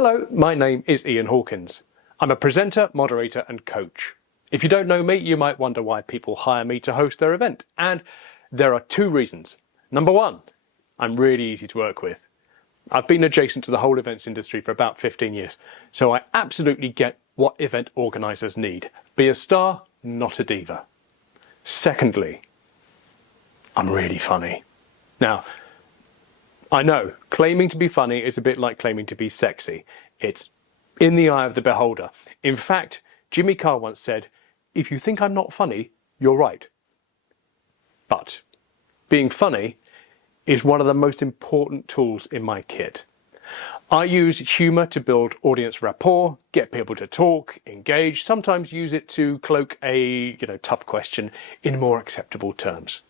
Hello, my name is Ian Hawkins. I'm a presenter, moderator and coach. If you don't know me, you might wonder why people hire me to host their event. And there are two reasons. Number one, I'm really easy to work with. I've been adjacent to the whole events industry for about 15 years, so I absolutely get what event organisers need. Be a star, not a diva. Secondly, I'm really funny. Now, I know, claiming to be funny is a bit like claiming to be sexy. It's in the eye of the beholder. In fact, Jimmy Carr once said, "If you think I'm not funny, you're right." But being funny is one of the most important tools in my kit. I use humour to build audience rapport, get people to talk, engage, sometimes use it to cloak a tough question in more acceptable terms.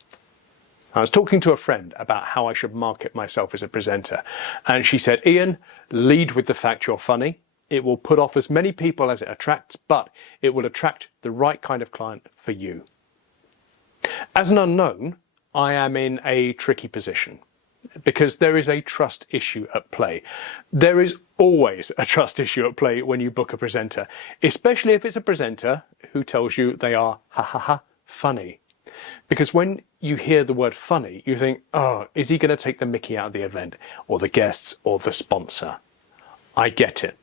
I was talking to a friend about how I should market myself as a presenter, and she said, "Ian, lead with the fact you're funny. It will put off as many people as it attracts, but it will attract the right kind of client for you." As an unknown, I am in a tricky position because there is a trust issue at play. There is always a trust issue at play when you book a presenter, especially if it's a presenter who tells you they are funny. Because when you hear the word funny, you think, oh, is he going to take the mickey out of the event or the guests or the sponsor? I get it.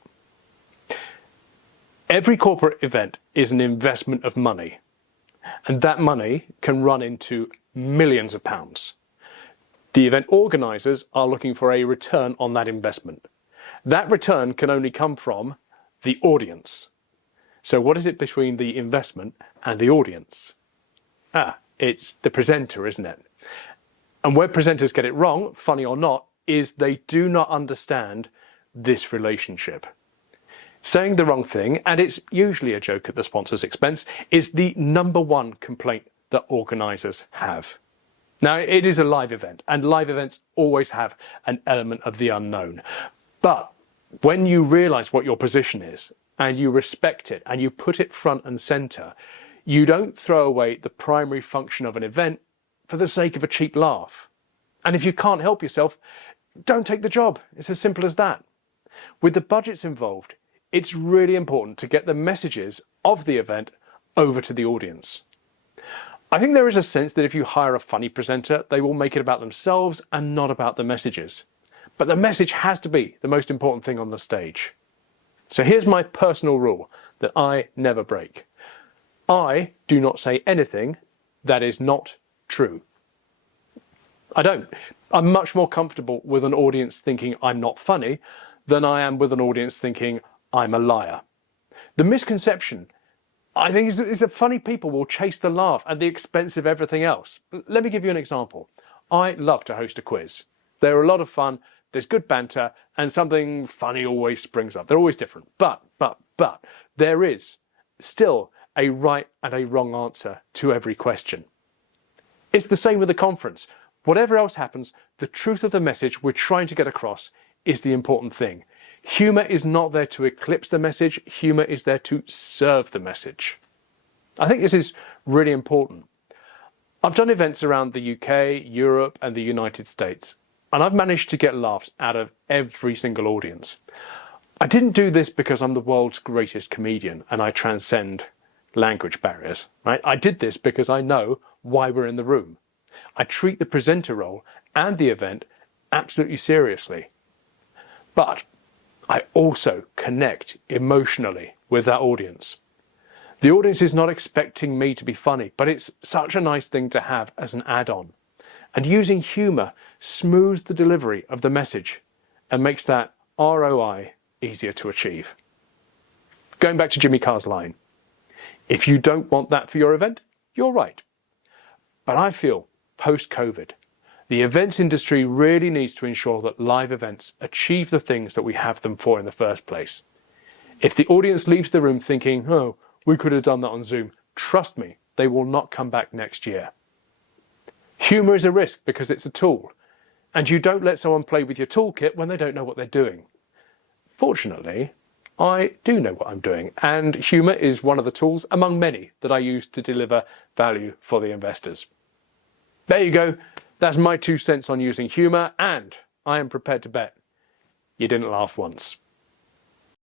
Every corporate event is an investment of money, and that money can run into millions of pounds. The event organisers are looking for a return on that investment. That return can only come from the audience. So what is it between the investment and the audience? It's the presenter, isn't it? And where presenters get it wrong, funny or not, is they do not understand this relationship. Saying the wrong thing, and it's usually a joke at the sponsor's expense, is the number one complaint that organisers have. Now, it is a live event, and live events always have an element of the unknown. But when you realise what your position is, and you respect it, and you put it front and centre, you don't throw away the primary function of an event for the sake of a cheap laugh. And if you can't help yourself, don't take the job. It's as simple as that. With the budgets involved, it's really important to get the messages of the event over to the audience. I think there is a sense that if you hire a funny presenter, they will make it about themselves and not about the messages. But the message has to be the most important thing on the stage. So here's my personal rule that I never break. I do not say anything that is not true. I don't. I'm much more comfortable with an audience thinking I'm not funny than I am with an audience thinking I'm a liar. The misconception, I think, is that funny people will chase the laugh at the expense of everything else. Let me give you an example. I love to host a quiz. They're a lot of fun, there's good banter, and something funny always springs up. They're always different. But there is still a right and a wrong answer to every question. It's the same with a conference. Whatever else happens, the truth of the message we're trying to get across is the important thing. Humour is not there to eclipse the message, humour is there to serve the message. I think this is really important. I've done events around the UK, Europe and the United States, and I've managed to get laughs out of every single audience. I didn't do this because I'm the world's greatest comedian and I transcend language barriers, right? I did this because I know why we're in the room. I treat the presenter role and the event absolutely seriously. But I also connect emotionally with that audience. The audience is not expecting me to be funny, but it's such a nice thing to have as an add-on. And using humour smooths the delivery of the message and makes that ROI easier to achieve. Going back to Jimmy Carr's line, if you don't want that for your event, you're right. But I feel, post-COVID, the events industry really needs to ensure that live events achieve the things that we have them for in the first place. If the audience leaves the room thinking, oh, we could have done that on Zoom, trust me, they will not come back next year. Humour is a risk because it's a tool, and you don't let someone play with your toolkit when they don't know what they're doing. Fortunately, I do know what I'm doing, and humour is one of the tools among many that I use to deliver value for the investors. There you go. That's my 2 cents on using humour, and I am prepared to bet you didn't laugh once.